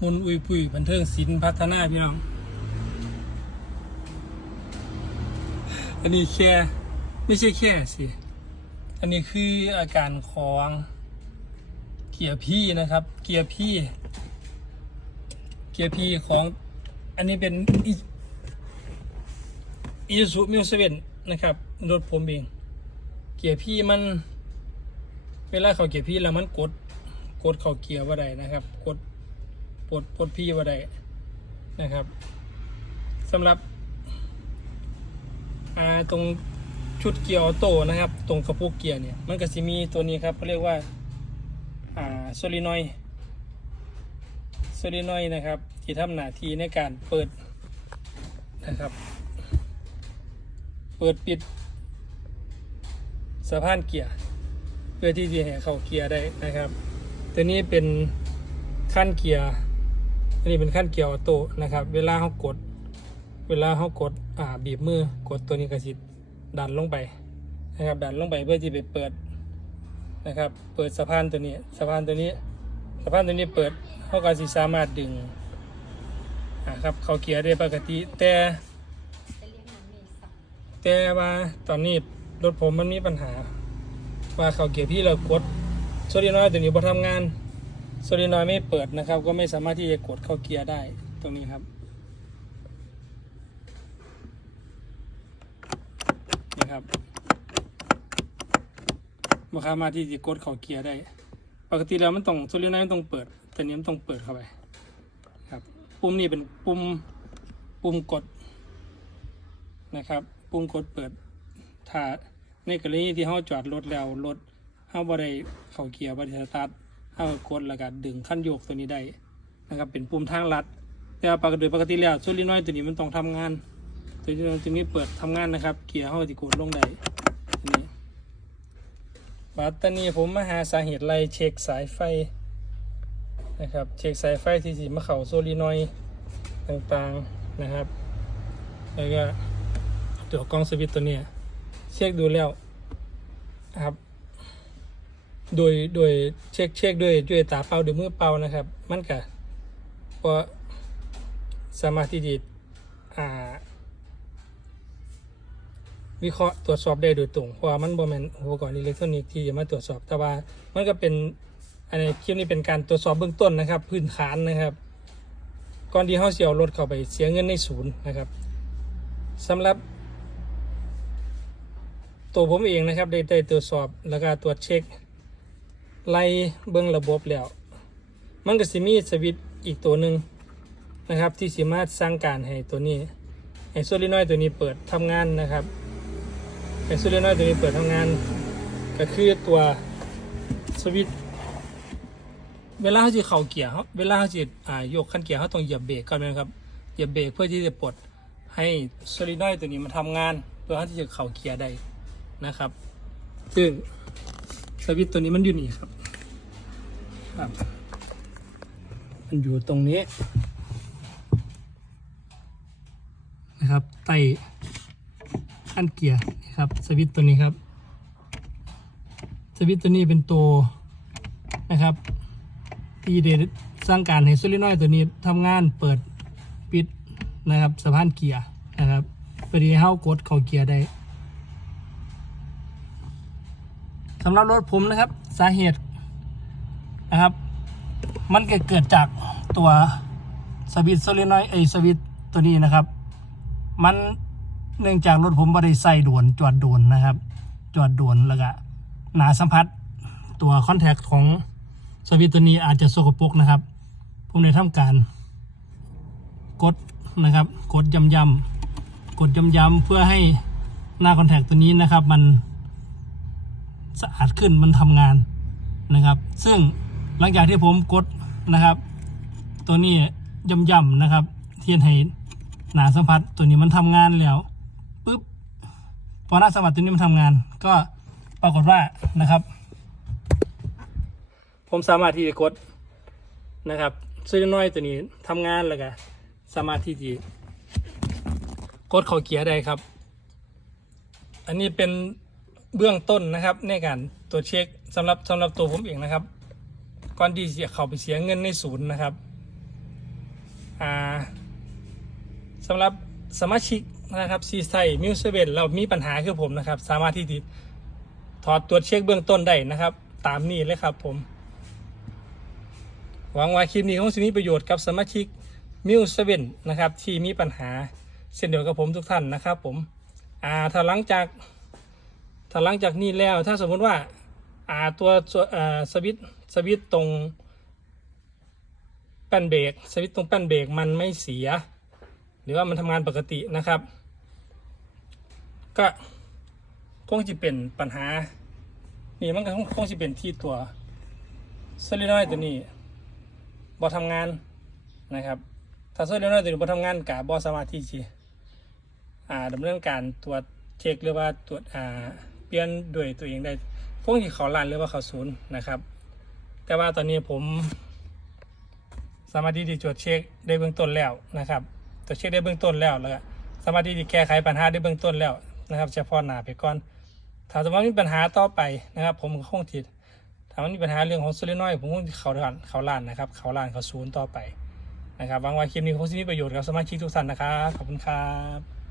มุนอุยปุยบันเทิงศิลป์พัฒนาพี่น้อง อันนี้แค่ไม่ใช่แค่สิ อันนี้คืออาการของเกียร์พี่นะครับ เกียร์พี่ เกียร์พี่ของ อันนี้เป็นอีซูมิวเซเว่นนะครับ รถผมเอง เกียร์พี่มัน เวลาเขาเกียร์พี่แล้วมันกด กดเขาเกียร์ว่าใดนะครับ กด ปลดปลดพี่ว่าใดนะครับสำหรับอาตรงชุดเกียร์ออโต้นะครับ ตรงกระปุกเกียร์เนี่ยมันก็จะมีตัวนี้ครับเขาเรียกว่าอ่าโซลินอยโซลินอยนะครับ ที่ทำหน้าที่ในการเปิดนะครับ เปิดปิดสะพานเกียร์เพื่อที่จะให้เข้าเกียร์ได้นะครับ ตัวนี้เป็นขั้นเกียร์ อันนี้เป็นขั้นเกียร์ออโต้นะครับ เวลาเขากด เวลาเขากดอ่าบีบมือกดตัวนี้กระสิดันลงไปนะครับ ดันลงไปเพื่อที่ไปเปิดนะครับ เปิดสะพานตัวนี้สะพานตัวนี้สะพานตัวนี้เปิดเขาก็สิสามารถดึงอ่าครับเขาเกียร์ได้ปกติแต่แต่ว่าตอนนี้รถผมมันมีปัญหา ว่าเขาเกียร์พี่เรากดโซลินอยตัวนี้พอทำงาน โซลินอยไม่เปิดนะครับ ก็ไม่สามารถที่จะกดเข้าเกียร์ได้ตรงนี้ครับนะครับมาคามารถที่จะกดเขอเกียร์ได้ ปกติแล้วมันต้องโซลินอยมันต้องเปิด แต่นี้มันต้องเปิดเข้าไปครับ ปุ่มนี้เป็นปุ่มปุ่มกดนะครับ ปุ่มกดเปิดถ้าในกรณีที่เขาจอดรถแล้วรถเขาบ่ไดเข้าเกียร์บ่ได้สตาร์ท เขากกดแล้วก็ดึงขั้นโยกตัวนี้ได้นะครับเป็นปุ่มทางลัด แต่ว่าปกติปกติแล้วโซลินอยตัวนี้มันต้องทำงาน ตัวนี้ตัวนี้เปิดทำงานนะครับเกียร์เขาจะกดลงได้นนี้บัดตอนนี้ผมมาหาสาเหตุไล่เช็คสายไฟนะครับเช็คสายไฟที่สีมะเข่าโซลินอยต่างๆนะครับแล้วก็ตัวกล้องสวิตตัวนี้เช็คดูแล้วนะครับ โดยโดยเช็คเช็คด้วยด้วยตาเปล่าด้วยมือเปล่านะครับ มันก็พอสามารถที่จะอ่า วิเคราะห์ตรวจสอบได้โดยตรงเพราะว่ามันบ่แม่นอุปกรณ์อิเล็กทรอนิกส์ที่จะมาตรวจสอบแต่ว่ามันก็เป็นอันนี้คลิปนี้เป็นการตรวจสอบเบื้องต้นนะครับ พื้นฐานนะครับ ก่อนที่เขาเสียรถเข้าไปเสียเงินในศูนย์นะครับสำหรับตัวผมเองนะครับได้ได้ตรวจสอบแล้วก็ตรวจเช็ค ไล่เบื้องระบบแล้ว มันก็สิมีสวิตอีกตัวหนึ่งนะครับ ที่สามารถสร้างการให้ตัวนี้ให้โซลินอยตัวนี้เปิดทำงานนะครับไอ้โซูเรนอยตัวนี้เปิดทำงาน ก็คือตัวสวิตเวลาเขาจะเข่าเกียร์เขาเวลาเขาจะอ่ายกขั้นเกียร์เขาต้องเหยียบเบรกก่อนนะครับเหยียบเบรกเพื่อที่จะปลดให้โซลินอยตัวนี้มาทำงานเพื่อที่จะเข่าเกียร์ได้นะครับซึ่ง สวิตตัวนี้มันอยู่นี่ครับครับ มันอยู่ตรงนี้ นะครับใต้ขั้นเกียร์นะครับสวิตตัวนี้ครับสวิตตัวนี้เป็นตัวนะครับที่เดสร้างการให้โซลินอยตัวนี้ทำงานเปิดปิดนะครับสะพานเกียร์นะครับพอดีให้เข้ากดเข้าเกียร์ได้ สำหรับรถผมนะครับ สาเหตุนะครับ มันเกิดเกิดจากตัวสวิตโซลินอยไอสวิตตัวนี้นะครับ มันเนื่องจากรถผมบริใส่ด่วนจอดด่วนนะครับ จอดด่วนแล้วก็หนาสัมผัสตัวคอนแทคของสวิตตัวนี้อาจจะสกปรกนะครับ ผมได้ทำการ กดนะครับ กดย้ำๆกดย้ำๆเพื่อให้หน้าคอนแทคตัวนี้นะครับ มัน สะอาดขึ้นมันทำงานนะครับ ซึ่งหลังจากที่ผมกดนะครับ ตัวนี้ย่ำๆนะครับ เทียนให้หนาสัมผัสตัวนี้มันทำงานแล้วปุ๊บพอหน้าสัมผัสตัวนี้มันทำงาน ก็ปรากฏว่านะครับ ผมสามารถที่จะกดนะครับซูนอยตัวนี้ทำงานแล้วก็สามารถที่จะกดเข้าเกียร์ได้ครับ อันนี้เป็น เบื้องต้นนะครับในการตรวจเช็คสำหรับสำหรับตัวผมเองนะครับ ก่อนที่จะเข้าไปเสียเงินในศูนย์นะครับอ่าสำหรับสมาชิกนะครับซีไซมิวเซเว่นเรามีปัญหาคือผมนะครับ สามารถที่จะถอดตรวจเช็คเบื้องต้นได้นะครับ ตามนี้เลยครับผม หวังว่าคลิปนี้คงจะมีประโยชน์กับสมาชิกมิวเซเว่นนะครับที่มีปัญหาเช่นเดียวกับผมทุกท่านนะครับผมอ่าถ้าหลังจาก ถ้าหลังจากนี้แล้วถ้าสมมุติว่าอ่าตัวสวิตช์สวิตตรงแป้นเบรกสวิตช์ตรงแป้นเบรกมันไม่เสีย หรือว่ามันทำงานปกตินะครับ ก็คงจะเป็นปัญหานี่มันก็คงจะเป็นที่ตัวโซลิโนอยตัวนี้บอทำงานนะครับ ถ้าโซลิโนอยตัวนี้บอทำงานกับบอสมารถที่จะอ่าดำเนินการตรวจเช็คหรือว่าตรวจอ่า ลี่ยนด้วยตัวเองได้คงที่เขาลานหรือว่าเขาศูนย์นะครับ แต่ว่าตอนนี้ผม สามารถที่จะตรวจเช็คได้เบื้องต้นแล้วนะครับตรวจเช็คได้เบื้องต้นแล้วแล้วสามารถที่จะแก้ไขปัญหาได้เบื้องต้นแล้วนะครับ เฉพาะหน้าไปก่อนถ้าสมมติว่ามีปัญหาต่อไปนะครับ ผมคงติดถ้ามันมีปัญหาเรื่องของโซลินอยผมคงเขาล้านเขาล้านนะครับ เขาล้านเขาศูนย์ต่อไปนะครับหวังว่าคลิปนี้คงจะมีประโยชน์กับสมาชิกทุกท่านนะครับขอบคุณครับ